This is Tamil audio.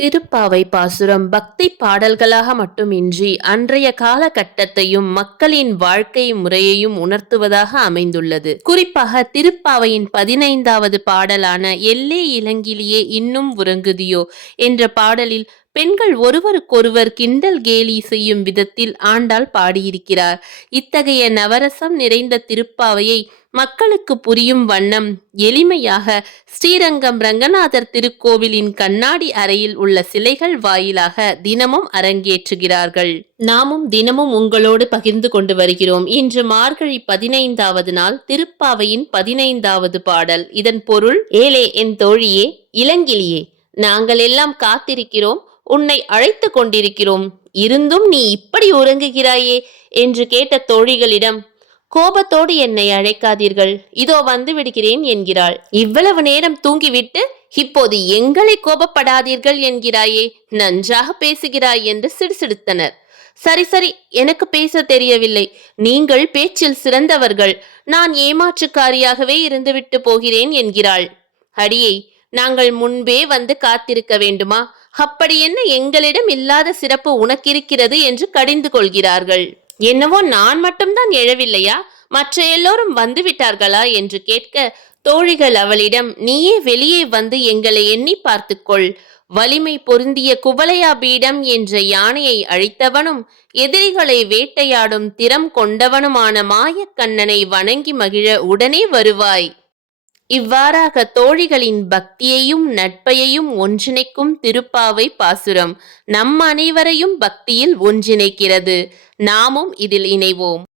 திருப்பாவை பாசுரம் பக்தி பாடல்களாக மட்டுமின்றி அன்றைய காலகட்டத்தையும் மக்களின் வாழ்க்கை முறையையும் உணர்த்துவதாக அமைந்துள்ளது. குறிப்பாக திருப்பாவையின் 15வது பாடலான எல்லே இளங்கிளியே இன்னும் உறங்குதியோ என்ற பாடலில் பெண்கள் ஒருவருக்கொருவர் கிண்டல் கேலி செய்யும் விதத்தில் ஆண்டாள் பாடியிருக்கிறார். இத்தகைய நவரசம் நிறைந்த திருப்பாவையை மக்களுக்கு புரியும் வண்ணம் எளிமையாக ஸ்ரீரங்கம் ரங்கநாதர் திருக்கோவிலின் கண்ணாடி அறையில் உள்ள சிலைகள் வாயிலாக தினமும் அரங்கேற்றுகிறார்கள். நாமும் தினமும் உங்களோடு பகிர்ந்து கொண்டு வருகிறோம். இன்று மார்கழி 15வது நாள், திருப்பாவையின் 15வது பாடல். இதன் பொருள்: ஏலே என் தோழியே, இளங்கிளியே, நாங்கள் எல்லாம் காத்திருக்கிறோம், உன்னை அழைத்து கொண்டிருக்கிறோம், இருந்தும் நீ இப்படி உறங்குகிறாயே என்று கேட்ட தோழிகளிடம், கோபத்தோடு என்னை அழைக்காதீர்கள், இதோ வந்து விடுகிறேன் என்கிறாள். இவ்வளவு நேரம் தூங்கிவிட்டு இப்போது எங்களை கோபப்படாதீர்கள் என்கிறாயே, நன்றாக பேசுகிறாய் என்று சிடுசிடுத்தனர். சரி சரி, எனக்கு பேச தெரியவில்லை, நீங்கள் பேச்சில் சிறந்தவர்கள், நான் ஏமாற்றுக்காரியாகவே இருந்துவிட்டு போகிறேன் என்கிறாள். அடியே, நாங்கள் முன்பே வந்து காத்திருக்க வேண்டுமா? அப்படி என்ன எங்களிடம் இல்லாத சிறப்பு உனக்கிருக்கிறது என்று கடிந்து கொள்கிறார்கள். என்னவோ நான் மட்டும்தான் எழவில்லையா, மற்ற எல்லோரும் வந்து விட்டார்களா என்று கேட்க, தோழிகள் அவளிடம், நீயே வெளியே வந்து எங்களை எண்ணி பார்த்துக்கொள், வலிமை பொருந்திய குவலையா பீடம் என்ற யானையை அழித்தவனும் எதிரிகளை வேட்டையாடும் திறம் கொண்டவனுமான மாயக்கண்ணனை வணங்கி மகிழ உடனே வருவாய். இவ்வாறாக தோழிகளின் பக்தியையும் நட்பையையும் ஒன்றிணைக்கும் திருப்பாவை பாசுரம் நம் அனைவரையும் பக்தியில் ஒன்றிணைக்கிறது. நாமும் இதில் இணைவோம்.